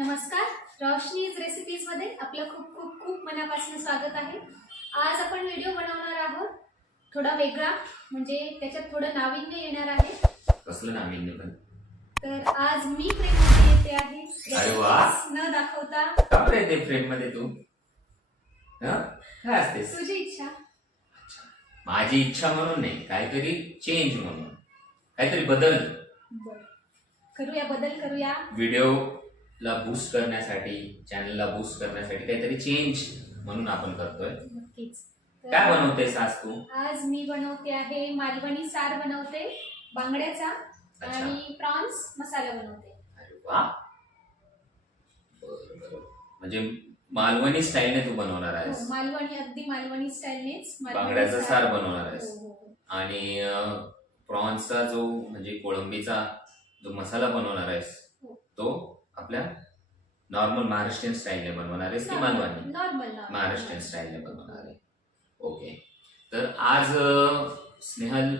नमस्कार. रोशनीज रेसिपीजमध्ये आपलं खूप खूप खूप मनापासून स्वागत आहे. आज आपण व्हिडिओ बनवणार आहोत थोडा वेगळा म्हणजे त्याच्यात थोडं नाविन्य येणार आहे. कसलं नाविन्य पण? तर आज मी प्रेममध्ये येते आहे. अरे वा. recipes न दाखवता. का बरं येते फ्रेममध्ये तू? हं? काय असतेस? तुझी इच्छा. माझी इच्छा म्हणून नाही काहीतरी चेंज म्हणून. काहीतरी बदल. बरं. करूया बदल करूया. व्हिडिओला बूस्ट करण्यासाठी चॅनलला बूस्ट करण्यासाठी काहीतरी चेंज म्हणून आपण करतोय. नक्कीच. तर काय बनवतेस आज तू आज मी बनवते आहे मालवणी सार बनवते बांगड्याचा अच्छा. आणि प्रॉन्स मसाला बनवते. अरे वा. बरं, बरं. म्हणजे मालवणी स्टाईलने तू बनवणार हो, आहेस. मालवणी अगदी मालवणी स्टाईलनेच मालवणी बांगड्याचं सार. बनवणार हो, आहेस. हो, हो. आणि प्रॉन्सचा जो म्हणजे कोळंबीचा जो मसाला बनवणार आहेस हो. तो आपल्या नॉर्मल महाराष्ट्रीयन स्टाईलने बनवणार आहेस की मालवणी नॉर्मल महाराष्ट्रीयन स्टाईलने बनवणार आहे ओके तर आज स्नेहल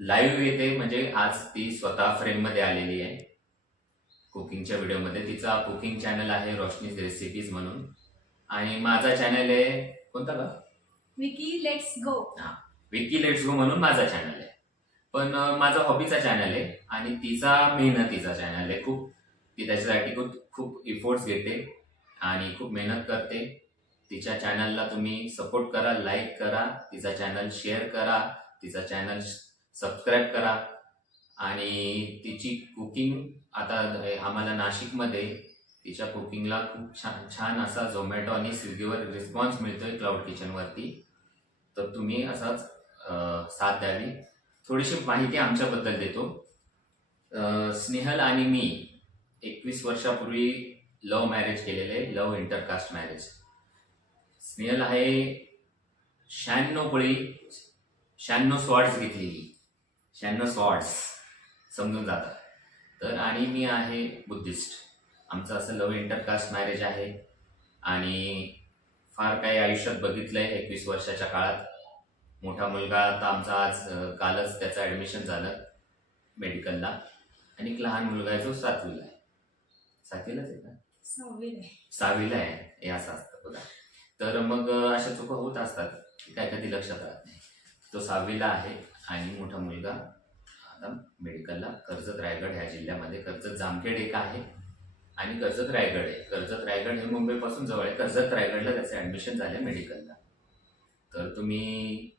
लाईव्ह येते म्हणजे आज ती स्वतः फ्रेममध्ये आलेली आहे. कुकिंगच्या व्हिडिओमध्ये. तिचा कुकिंग चॅनल आहे रोशनीज रेसिपीज म्हणून. आणि माझा चॅनल आहे कोणता का Vicky let's go Vicky let's go म्हणून माझा चॅनल आहे. पण माझा हॉबीचा चॅनल आहे आणि तिचा मेहनतीचा चॅनल आहे. खूप ती त्याच्यासाठी खूप खूप इफोर्ट्स घेते आणि खूप मेहनत करते. तिच्या चॅनलला तुम्ही सपोर्ट करा लाईक करा तिचा चॅनल शेअर करा तिचा चॅनल सबस्क्राईब करा. आणि तिची कुकिंग आता आम्हाला नाशिकमध्ये तिच्या कुकिंगला खूप छान छान असा झोमॅटो आणि स्विगीवर रिस्पॉन्स मिळतोय क्लाउड किचनवरती तर तुम्ही असाच साथ द्यावी. थोडीशी माहिती आमच्याबद्दल देतो. स्नेहल आणि मी एकवीस वर्षापूर्वी लव मॅरेज केलेले आहे लव इंटरकास्ट मॅरेज. स्नेहल आहे शहाण्णव पळी शहाण्णव स्वॉर्ड्स घेतलेली. शहाण्णव स्वॉर्ड्स समजून जातात तर आणि मी आहे बुद्धिस्ट. आमचं असं लव इंटरकास्ट मॅरेज आहे. आणि फार काही आयुष्यात बघितलं आहे एकवीस वर्षाच्या काळात. मोठा मुलगा आता आमचा आज कालच त्याचं ॲडमिशन झालं मेडिकलला आणि एक लहान मुलगा आहे जो सातवीला आहे. सातवीलाच आहे का? सहावीला आहे. हे असं असतं बघा. तर मग अशा चुका होत असतात. की काय कधी लक्षात राहत नाही. तो सहावीला आहे आणि मोठा मुलगा आता मेडिकलला कर्जत रायगड ह्या जिल्ह्यामध्ये. कर्जत जामखेड एक आहे आणि कर्जत रायगड आहे. कर्जत रायगड हे मुंबईपासून जवळ आहे. कर्जत रायगडला त्याचं ॲडमिशन झालं मेडिकलला तर तुम्ही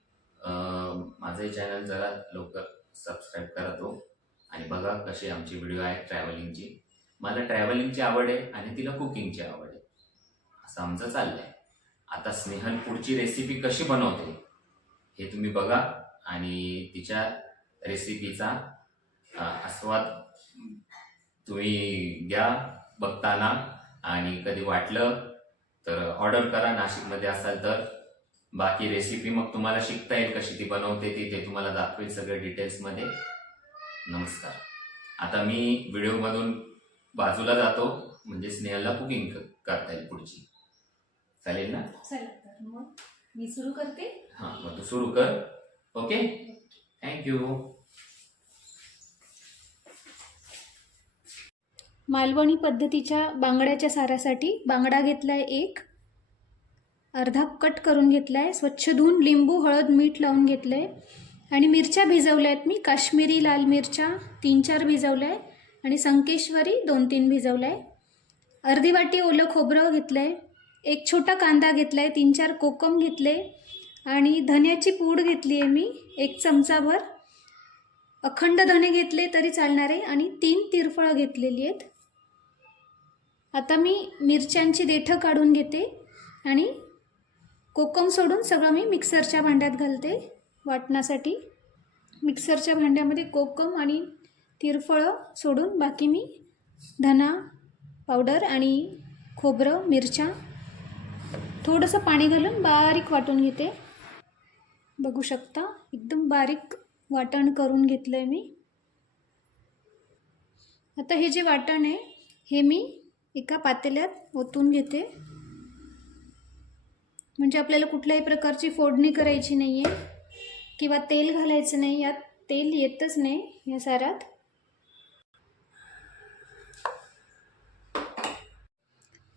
माझंही चॅनल जरा लवकर सबस्क्राईब करा तो. आणि बघा कशी आमची व्हिडिओ आहे ट्रॅव्हलिंगची मला ट्रॅव्हलिंगची आवड आहे आणि तिला कुकिंगची आवड आहे. असं आमचं चाललं आहे आता स्नेहल पुढची रेसिपी कशी बनवते हे तुम्ही बघा. आणि तिच्या रेसिपीचा आस्वाद तुम्ही घ्या बघताना. आणि कधी वाटलं तर ऑर्डर करा. नाशिकमध्ये असाल तर. बाकी रेसिपी मग तुम्हाला शिकता येईल कशी ती बनवते ती ते तुम्हाला दाखवेल सगळे डिटेल्समध्ये नमस्कार. आता मी व्हिडिओमधून बाजूला जातो म्हणजे स्नेहलला कुकिंग करता येईल पुढची. चालेल ना? चला तर मग मी सुरू करते. हां मग तू सुरू कर. ओके थँक्यू मालवणी पद्धतीच्या बांगड्याच्या सारासाठी बांगडा घेतलाय एक. अर्धा कट करून घेतला आहे स्वच्छ धुवून लिंबू हळद मीठ लावून घेतलं आहे आणि मिरच्या भिजवल्या आहेत मी. काश्मीरी लाल मिरच्या तीन चार भिजवल्या आहे आणि संकेश्वरी दोन तीन भिजवल्या आहे अर्धी वाटी ओलं खोबरं घेतलं आहे एक छोटा कांदा घेतला आहे तीन चार कोकम घेतले आणि धन्याची पूड घेतली आहे मी. एक चमचाभर अखंड धणे घेतले तरी चालणार आहे. आणि तीन तिरफळं घेतलेली आहेत. आता मी मिरच्यांची देठं काढून घेते. आणि कोकम सोडून सगळं मी मिक्सरच्या भांड्यात घालते वाटण्यासाठी. मिक्सरच्या भांड्यामध्ये कोकम आणि तिरफळं सोडून बाकी मी धना पावडर आणि खोबरं मिरच्या थोडंसं पाणी घालून बारीक वाटून घेते. बघू शकता एकदम बारीक वाटण करून घेतलं आहे मी. आता हे जे वाटण आहे हे मी एका पातेल्यात ओतून घेते. म्हणजे आपल्याला कुठल्याही प्रकारची फोडणी करायची नाही आहे किंवा तेल घालायचं नाही यात तेल येतच नाही या सारात.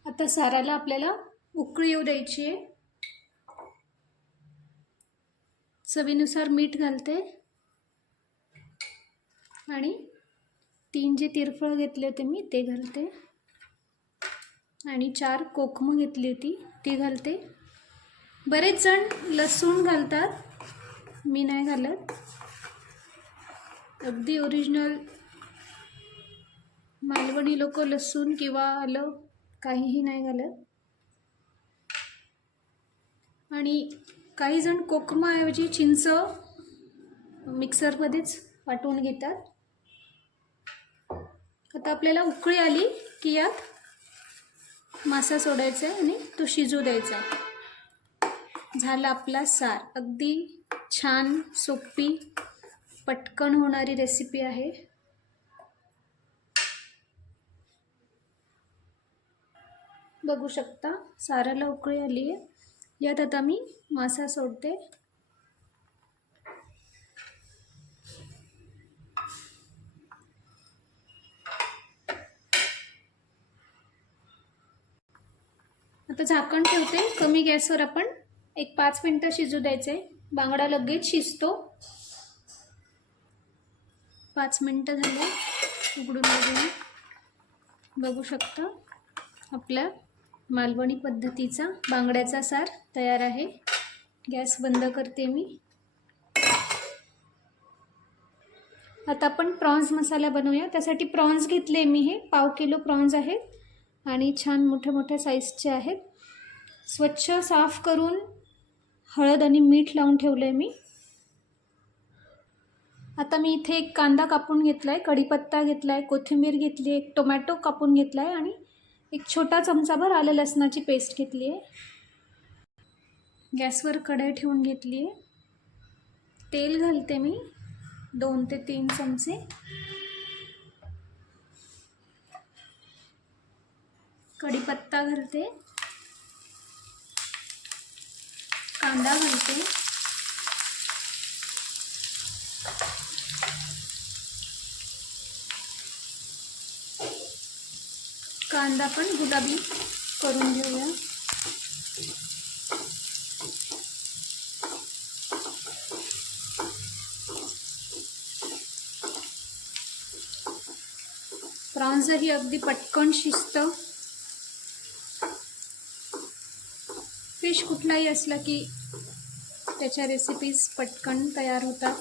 आता साराला आपल्याला उकळी येऊ द्यायची आहे. चवीनुसार मीठ घालते. आणि तीन जे तिरफळ घेतले होते मी ते घालते. आणि चार कोकमं घेतली होती ती घालते. बरेच जण लसूण घालतात. मी नाही घालत. अगदी ओरिजिनल मालवणी लोक लसूण किंवा आलं काहीही नाही घालत. आणि काही जण कोकमाऐवजी चिंच मिक्सरमध्येच वाटून घेतात. आता आपल्याला उकळी आली की यात मासा सोडायचा आहे आणि तो शिजू द्यायचा आहे. झाला आपला सार. अगदी छान सोपी पटकन होणारी रेसिपी आहे. बघू शकता साराला उकळी आली आहे. यात आता मी मासा सोडते. आता झाकण ठेवते. कमी गॅसवर आपण एक पाच मिनटं शिजू द्यायचे. बांगडा लगेच शिजतो. पाच मिनटं झाले. उघडून बघून बघू शकता आपल्या मालवणी पद्धतीचा बांगड्याचा सार तयार आहे. गॅस बंद करते मी. आता आपण प्रॉन्स मसाला बनवूया. त्यासाठी प्रॉन्स घेतले मी हे. पाव किलो प्रॉन्स आहेत आणि छान मोठ्या मोठ्या साईजचे आहेत. स्वच्छ साफ करून हळद आणि मीठ लावून ठेवलं आहे मी. आता मी इथे एक कांदा कापून घेतला आहे कढीपत्ता घेतला आहे कोथिंबीर घेतली एक टोमॅटो कापून घेतला आहे आणि एक छोटा चमचाभर आलं लसणाची पेस्ट घेतली आहे. गॅसवर कढई ठेवून घेतली आहे. तेल घालते मी दोन ते तीन चमचे. कढीपत्ता घालते. कांदा घालते. कांदा पण गुलाबी करून घेऊया. प्रॉन्सही अगदी पटकन शिजतं डिश कुठलाही असला की त्याच्या रेसिपीज पटकन तयार होतात.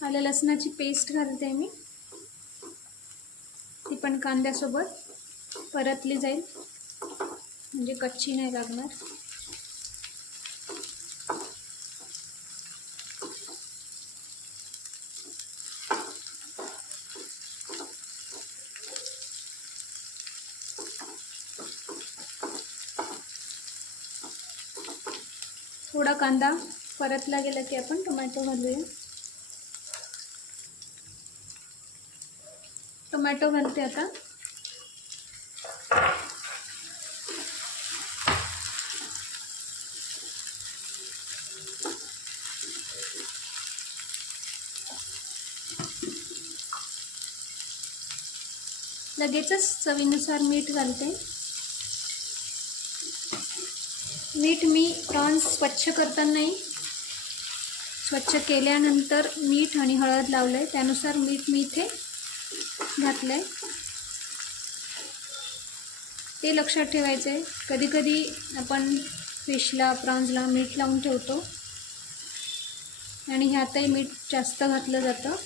आल्या लसणाची पेस्ट घालते मी. ती पण कांद्यासोबत परतली जाईल. म्हणजे कच्ची नाही लागणार. थोडा कांदा परतला गेला की आपण टोमॅटो घालूया. टोमॅटो घालते आता. लगेचच चवीनुसार मीठ घालते. मीठ मी प्रॉन्स स्वच्छ करतानाही स्वच्छ केल्यानंतर मीठ आणि हळद लावलं आहे त्यानुसार मीठ मी इथे घातलं आहे ते लक्षात ठेवायचं आहे कधीकधी आपण फिशला प्रॉन्सला मीठ लावून ठेवतो. आणि ह्यातही मीठ जास्त घातलं जातं.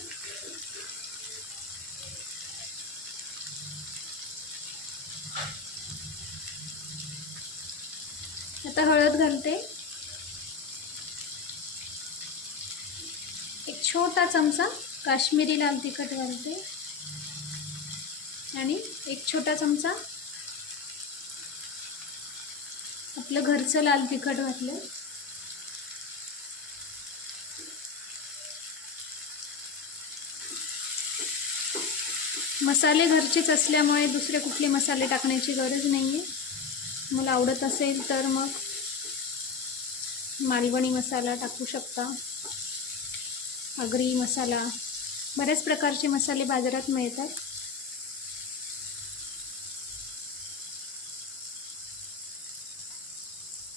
आता हळद घालते. एक छोटा चमचा काश्मीरी लाल तिखट घालते. आणि एक छोटा चमचा आपलं घरचं लाल तिखट घातलं. मसाले घरचेच असल्यामुळे दुसरे कुठले मसाले टाकण्याची गरज नाही आहे मला आवडत असेल तर मग मालवणी मसाला टाकू शकता. आगरी मसाला. बऱ्याच प्रकारचे मसाले बाजारात मिळतात.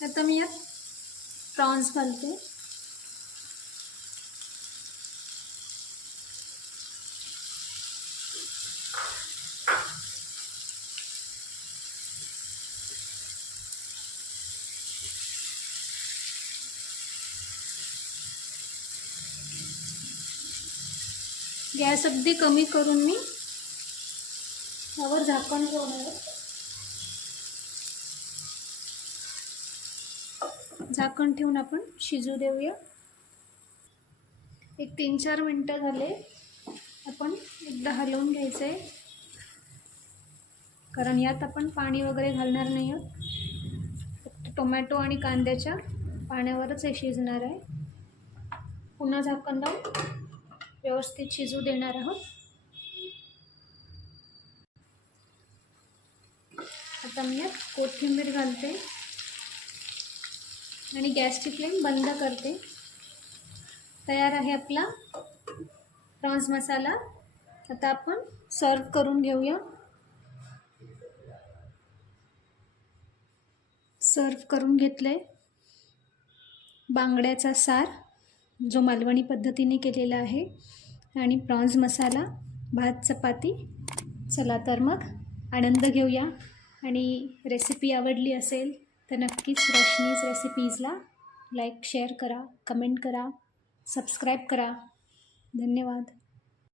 आता मी यात प्रॉन्स घालते. गॅस अगदी कमी करून मी यावर झाकण ठेवणार. झाकण ठेवून आपण शिजू देऊया. एक तीन चार मिनटं झाले. आपण एकदा हलवून घ्यायचं आहे कारण यात आपण पाणी वगैरे घालणार नाही आहोत. फक्त टोमॅटो आणि कांद्याच्या पाण्यावरच हे शिजणार आहे. पुन्हा झाकण लावून व्यवस्थित शिजू देणार आहोत. आता मी यात कोथिंबीर घालते. आणि गॅसची फ्लेम बंद करते. तयार आहे आपला प्रॉन्स मसाला. आता आपण सर्व करून घेऊया. सर्व करून घेतले बांगड्याचा सार. जो मालवणी पद्धतीने केलेला आहे. आणि प्रॉन्ज मसाला भात चपाती. चला तर मग आनंद घेऊया. आणि रेसिपी आवडली असेल तर नक्कीच रोशनीज रेसिपीजला लाईक शेअर करा कमेंट करा सबस्क्राईब करा. धन्यवाद.